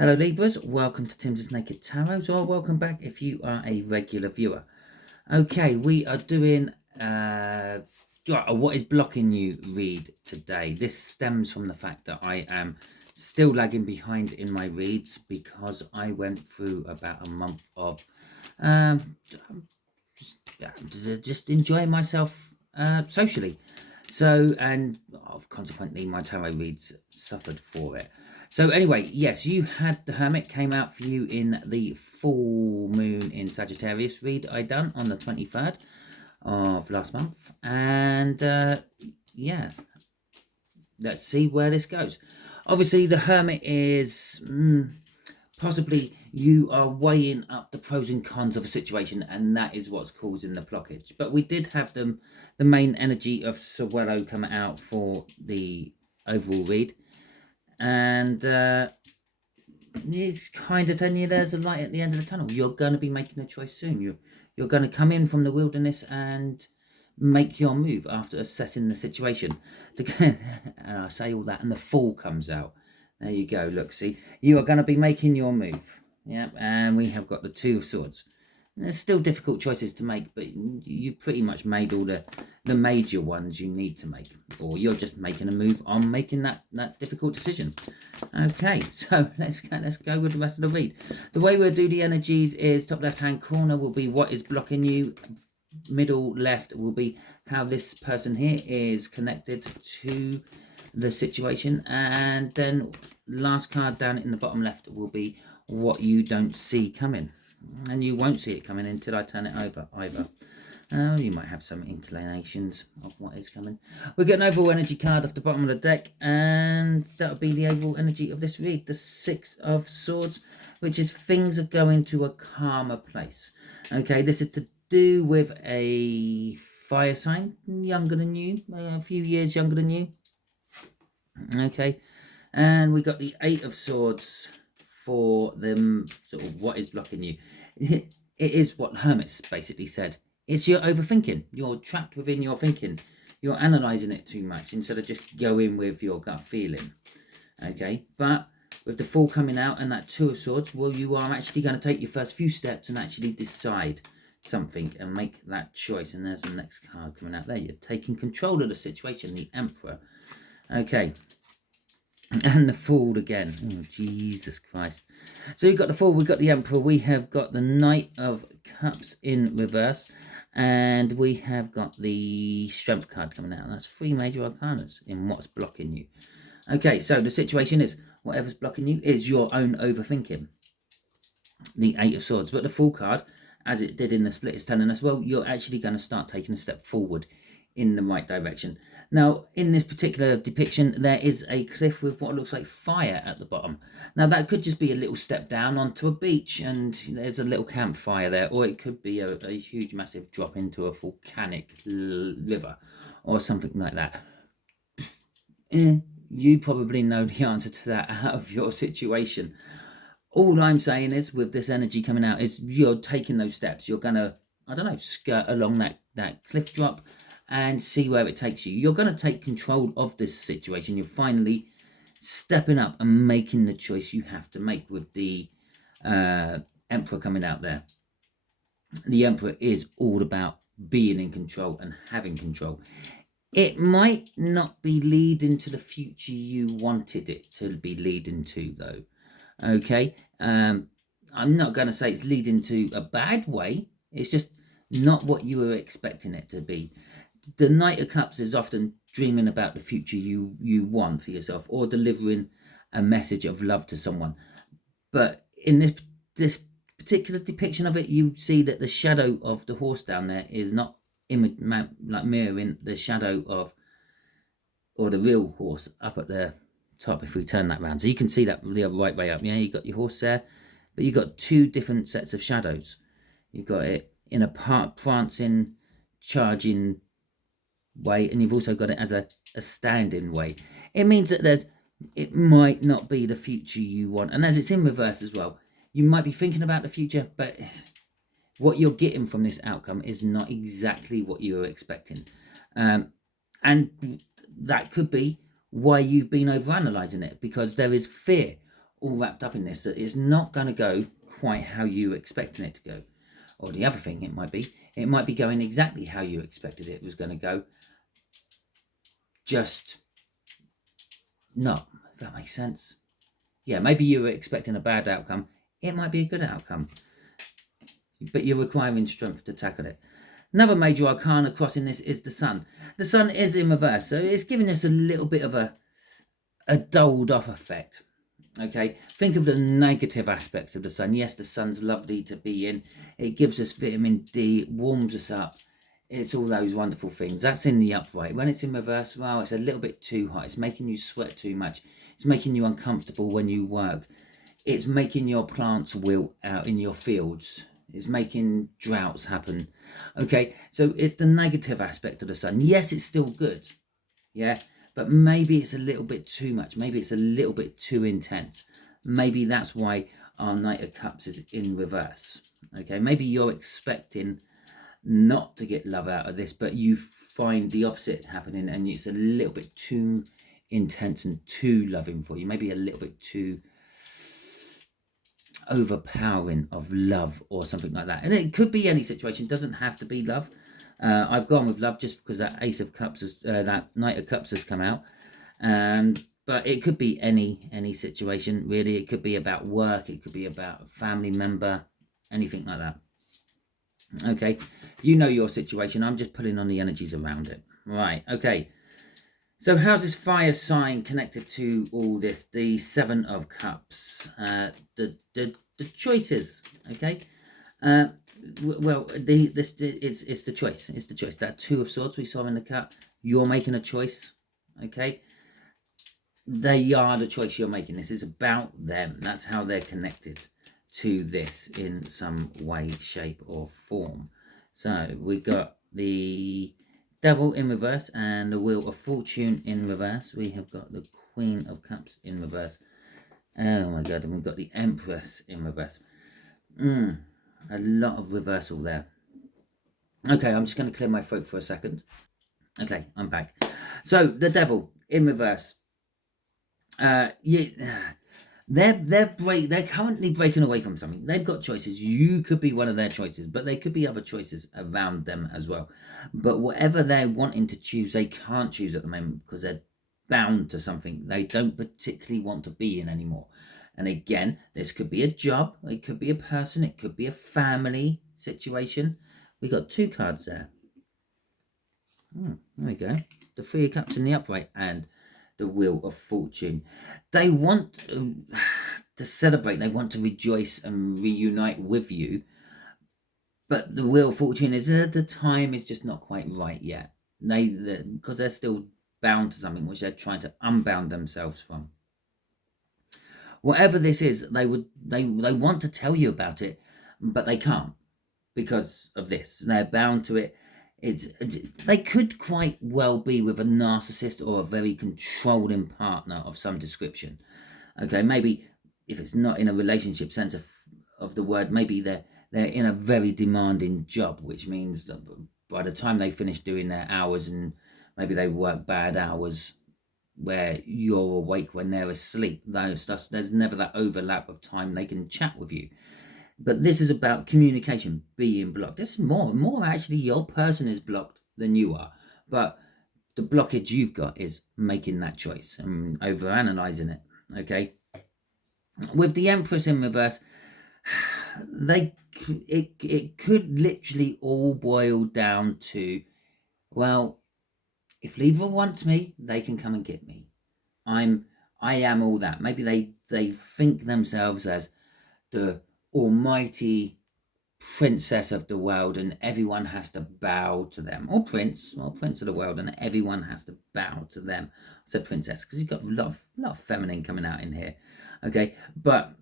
Hello Libras, welcome to Timsy Naked Tarot, or welcome back if you are a regular viewer. Okay, we are doing a what is blocking you read today. This stems from the fact that I am still lagging behind in my reads because I went through about a month of just enjoying myself socially. So, and consequently, my tarot reads suffered for it. So anyway, yes, you had the Hermit came out for you in the full moon in Sagittarius read I done on the 23rd of last month. And yeah, let's see where this goes. Obviously, the Hermit is possibly you are weighing up the pros and cons of a situation, and that is what's causing the blockage. But we did have the main energy of Sawello come out for the overall read, and it's kind of telling you there's a light at the end of the tunnel. You're going to be making a choice soon. You're going to come in from the wilderness and make your move after assessing the situation. And I say all that, and the Fool comes out. There you go. Look, see, you are going to be making your move. Yeah, and we have got the Two of Swords. There's still difficult choices to make, but you pretty much made all the major ones you need to make, or you're just making a move on making that difficult decision. Okay, so let's go with the rest of the read. The way we'll do the energies is top left hand corner will be what is blocking you. Middle left will be how this person here is connected to the situation, and then last card down in the bottom left will be what you don't see coming, and you won't see it coming until I turn it over either. You might have some inclinations of what is coming. We get an overall energy card off the bottom of the deck, and that'll be the overall energy of this read, the Six of Swords, which is things are going to a calmer place. Okay, this is to do with a fire sign, younger than you, a few years younger than you. Okay, and we got the Eight of Swords for them, sort of what is blocking you. It is what Hermits basically said. It's your overthinking. You're trapped within your thinking. You're analysing it too much instead of just going with your gut feeling. Okay, but with the Fool coming out and that Two of Swords, well, you are actually going to take your first few steps and actually decide something and make that choice. And there's the next card coming out there. You're taking control of the situation, the Emperor. Okay, and the Fool again. Oh, Jesus Christ. So you've got the Fool, we've got the Emperor, we have got the Knight of Cups in reverse, and we have got the Strength card coming out. And that's three major arcanas in what's blocking you. Okay, so the situation is whatever's blocking you is your own overthinking. The Eight of Swords. But the Fool card, as it did in the split, is telling us, well, you're actually going to start taking a step forward in the right direction. Now, in this particular depiction, there is a cliff with what looks like fire at the bottom. Now, that could just be a little step down onto a beach, and there's a little campfire there, or it could be a huge, massive drop into a volcanic river, or something like that. You probably know the answer to that out of your situation. All I'm saying is, with this energy coming out, is you're taking those steps. You're going to, I don't know, skirt along that cliff drop and see where it takes you. You're going to take control of this situation. You're finally stepping up and making the choice you have to make with the Emperor coming out there. The Emperor is all about being in control and having control. It might not be leading to the future you wanted it to be leading to, though. Okay, I'm not going to say it's leading to a bad way. It's just not what you were expecting it to be. The Knight of Cups is often dreaming about the future you want for yourself, or delivering a message of love to someone. But in this particular depiction of it, you see that the shadow of the horse down there is not like mirroring the shadow of, or the real horse up at the top. If we turn that round, so you can see that the right way up. Yeah, you got your horse there, but you got two different sets of shadows. You've got it in a prancing, charging way, and you've also got it as a standing way. It means that it might not be the future you want, and as it's in reverse as well, you might be thinking about the future, but what you're getting from this outcome is not exactly what you were expecting, and that could be why you've been overanalyzing it, because there is fear all wrapped up in this, that it's not going to go quite how you were expecting it to go. Or the other thing it might be going exactly how you expected it was going to go, just not, if that makes sense. Yeah, maybe you were expecting a bad outcome. It might be a good outcome, but you're requiring strength to tackle it. Another major arcana crossing this is the Sun. The Sun is in reverse, so it's giving us a little bit of a dulled off effect. Okay, think of the negative aspects of the Sun. Yes, the Sun's lovely to be in. It gives us vitamin D, it warms us up. It's all those wonderful things. That's in the upright. When it's in reverse, well, it's a little bit too hot. It's making you sweat too much. It's making you uncomfortable when you work. It's making your plants wilt out in your fields. It's making droughts happen. Okay, so it's the negative aspect of the Sun. Yes, it's still good. Yeah, but maybe it's a little bit too much. Maybe it's a little bit too intense. Maybe that's why our Knight of Cups is in reverse. Okay, maybe you're expecting not to get love out of this, but you find the opposite happening, and it's a little bit too intense and too loving for you. Maybe a little bit too overpowering of love or something like that. And it could be any situation. It doesn't have to be love. I've gone with love just because that Ace of Cups, that Knight of Cups has come out. But it could be any situation, really. It could be about work. It could be about a family member, anything like that. Okay, you know your situation. I'm just pulling on the energies around it. Right, okay. So how's this fire sign connected to all this? The Seven of Cups, the choices. Okay, well, it's the choice. It's the choice. That Two of Swords we saw in the cup. You're making a choice. Okay, they are the choice you're making. This is about them. That's how they're connected to this in some way, shape, or form. So we got the Devil in reverse and the Wheel of Fortune in reverse. We have got the Queen of Cups in reverse. Oh my god, and we've got the Empress in reverse. A lot of reversal there. Okay, I'm just going to clear my throat for a second. Okay, I'm back. So the Devil in reverse. They're currently breaking away from something. They've got choices. You could be one of their choices, but there could be other choices around them as well. But whatever they're wanting to choose, they can't choose at the moment because they're bound to something they don't particularly want to be in anymore. And again, this could be a job, it could be a person, it could be a family situation. We got two cards there. There we go. The Three of Cups in the upright and the Wheel of Fortune. They want to celebrate, they want to rejoice and reunite with you, but the Wheel of Fortune is the time is just not quite right yet. Because they're still bound to something which they're trying to unbound themselves from. Whatever this is, they want to tell you about it, but they can't because of this. They're bound to it. They could quite well be with a narcissist or a very controlling partner of some description. Okay, maybe if it's not in a relationship sense of the word, maybe they're in a very demanding job, which means that by the time they finish doing their hours, and maybe they work bad hours where you're awake when they're asleep, there's never that overlap of time they can chat with you. But this is about communication being blocked. This is more actually your person is blocked than you are. But the blockage you've got is making that choice and overanalyzing it. Okay. With the Empress in reverse, it could literally all boil down to, well, if Libra wants me, they can come and get me. I am all that. Maybe they think themselves as the almighty princess of the world and everyone has to bow to them, or prince of the world and everyone has to bow to them. I said princess because you've got a lot of feminine coming out in here. Okay, but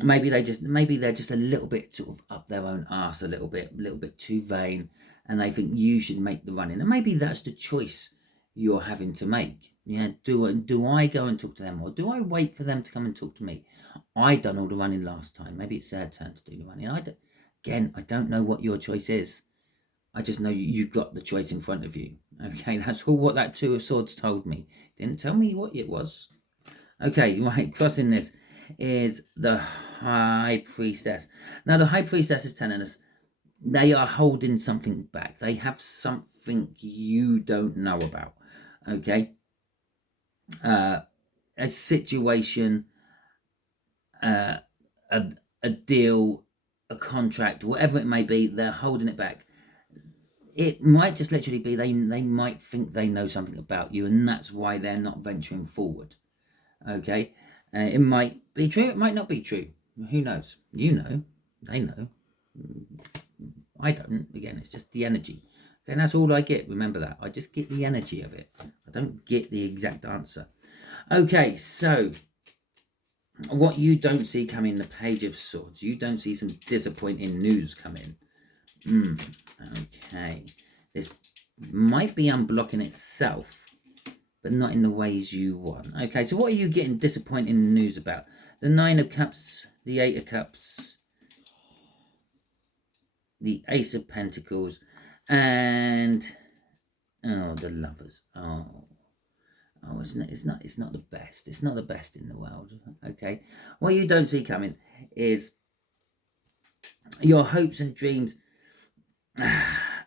maybe they're just a little bit sort of up their own arse, a little bit too vain, and they think you should make the running. And maybe that's the choice you're having to make. Yeah, do I go and talk to them, or do I wait for them to come and talk to me? I done all the running last time. Maybe it's their turn to do the running. I don't know what your choice is. I just know you've got the choice in front of you. Okay, that's all what that Two of Swords told me. Didn't tell me what it was. Okay, right, crossing this. is the High Priestess. Now, the High Priestess is telling us they are holding something back. They have something you don't know about, okay? A situation, a deal, a contract, whatever it may be, they're holding it back. It might just literally be they might think they know something about you, and that's why they're not venturing forward, okay? It might be true, it might not be true. Who knows? You know, they know. I don't. Again, it's just the energy. Okay, and that's all I get. Remember that. I just get the energy of it. I don't get the exact answer. Okay, so what you don't see coming, the Page of Swords. You don't see some disappointing news coming. Okay. This might be unblocking itself, but not in the ways you want. Okay, so what are you getting disappointing news about? The Nine of Cups, the Eight of Cups, the Ace of Pentacles, and the Lovers. It's not the best. It's not the best in the world. Okay, what you don't see coming is your hopes and dreams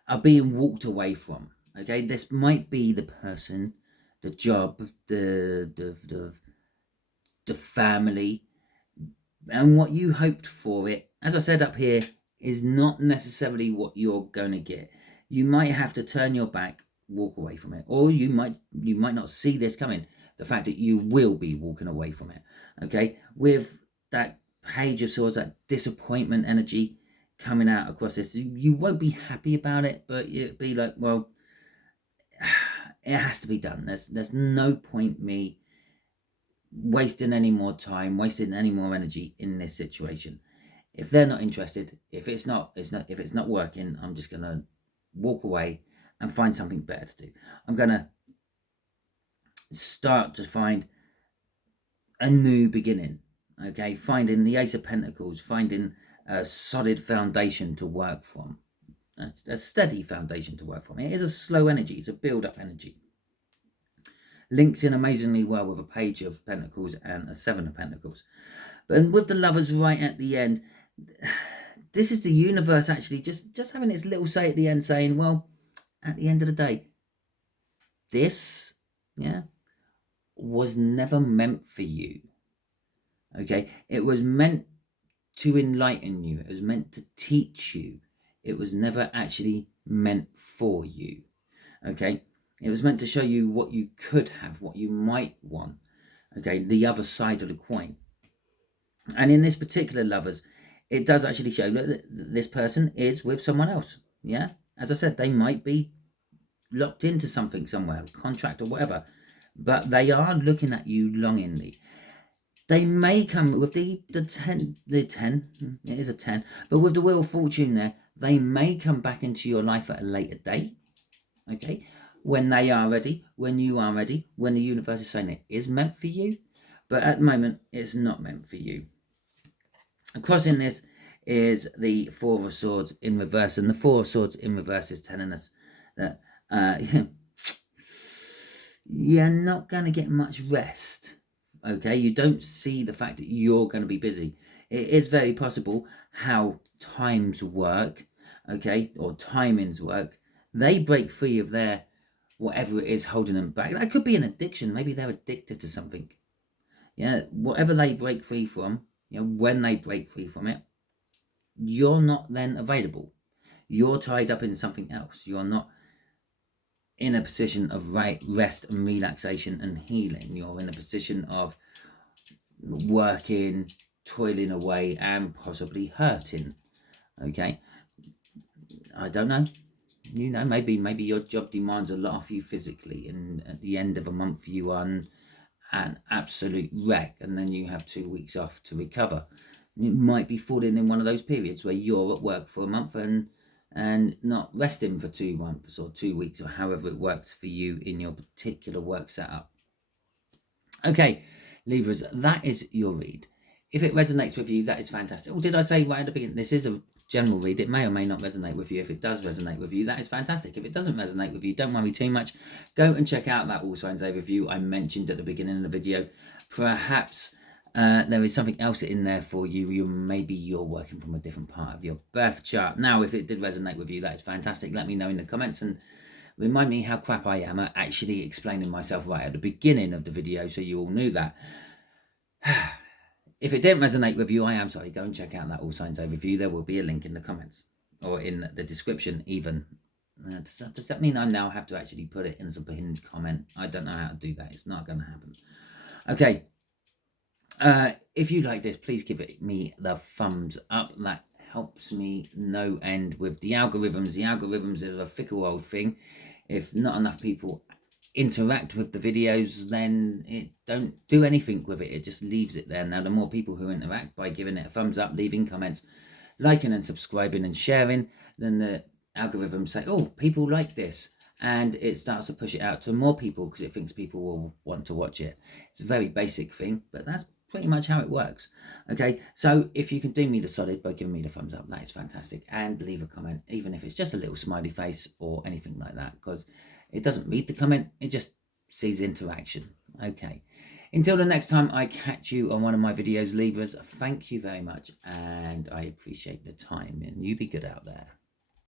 are being walked away from. Okay, this might be the person, the job, the family, and what you hoped for it, as I said up here, is not necessarily what you're going to get. You might have to turn your back, walk away from it, or you might not see this coming, the fact that you will be walking away from it. Okay, with that Page of Swords, that disappointment energy coming out across this, you won't be happy about it, but it'll be like, well, it has to be done. There's no point me wasting any more time, wasting any more energy in this situation. If they're not interested, if it's not working, I'm just gonna walk away and find something better to do. I'm gonna start to find a new beginning. Okay, finding the Ace of Pentacles, finding a solid foundation to work from, a steady foundation to work from. It is a slow energy, it's a build-up energy. Links in amazingly well with a Page of Pentacles and a Seven of Pentacles. But with the Lovers right at the end, this is the universe actually just having its little say at the end, saying, well, at the end of the day, this, was never meant for you. Okay, it was meant to enlighten you. It was meant to teach you. It was never actually meant for you. Okay, it was meant to show you what you could have, what you might want. Okay, the other side of the coin. And in this particular Lovers, it does actually show that this person is with someone else. Yeah, as I said, they might be locked into something somewhere, contract or whatever, but they are looking at you longingly. They may come with the 10, it is a 10, but with the Wheel of Fortune there, they may come back into your life at a later date, okay? When they are ready, when you are ready, when the universe is saying it is meant for you, but at the moment, it's not meant for you. Crossing this is the Four of Swords in reverse, and the Four of Swords in reverse is telling us that you're not going to get much rest. Okay, you don't see the fact that you're going to be busy. It is very possible how times work, okay, or timings work. They break free of their whatever it is holding them back. That could be an addiction. Maybe they're addicted to something. Yeah, whatever they break free from, when they break free from it, you're not then available. You're tied up in something else. You're not in a position of rest and relaxation and healing. You're in a position of working, toiling away, and possibly hurting. Okay, I don't know. Maybe your job demands a lot of you physically, and at the end of a month you are an absolute wreck, and then you have 2 weeks off to recover. It might be falling in one of those periods where you're at work for a month and not resting for 2 months or 2 weeks, or however it works for you in your particular work setup. Okay, Libras, that is your read. If it resonates with you, that is fantastic. Oh, did I say right at the beginning, this is a general read. It may or may not resonate with you. If it does resonate with you, that is fantastic. If it doesn't resonate with you, don't worry too much. Go and check out that All Signs overview I mentioned at the beginning of the video. Perhaps there is something else in there for you. Maybe you're working from a different part of your birth chart. Now, if it did resonate with you, that is fantastic. Let me know in the comments and remind me how crap I am at actually explaining myself right at the beginning of the video, so you all knew that. If it didn't resonate with you, I am sorry. Go and check out that All Signs overview. There will be a link in the comments or in the description even. Does that mean I now have to actually put it in as a pinned comment? I don't know how to do that. It's not going to happen. Okay. If you like this, please give me the thumbs up. That helps me no end with the algorithms. The algorithms are a fickle old thing. If not enough people interact with the videos, then it don't do anything with it. It just leaves it there. Now, the more people who interact by giving it a thumbs up, leaving comments, liking and subscribing and sharing, then the algorithms say, oh, people like this, and it starts to push it out to more people because it thinks people will want to watch it. It's a very basic thing, but that's pretty much how it works. Okay, so if you can do me the solid by giving me the thumbs up, that is fantastic, and leave a comment, even if it's just a little smiley face or anything like that, because it doesn't read the comment, it just sees interaction. Okay, until the next time I catch you on one of my videos, Libras, thank you very much, and I appreciate the time, and you be good out there.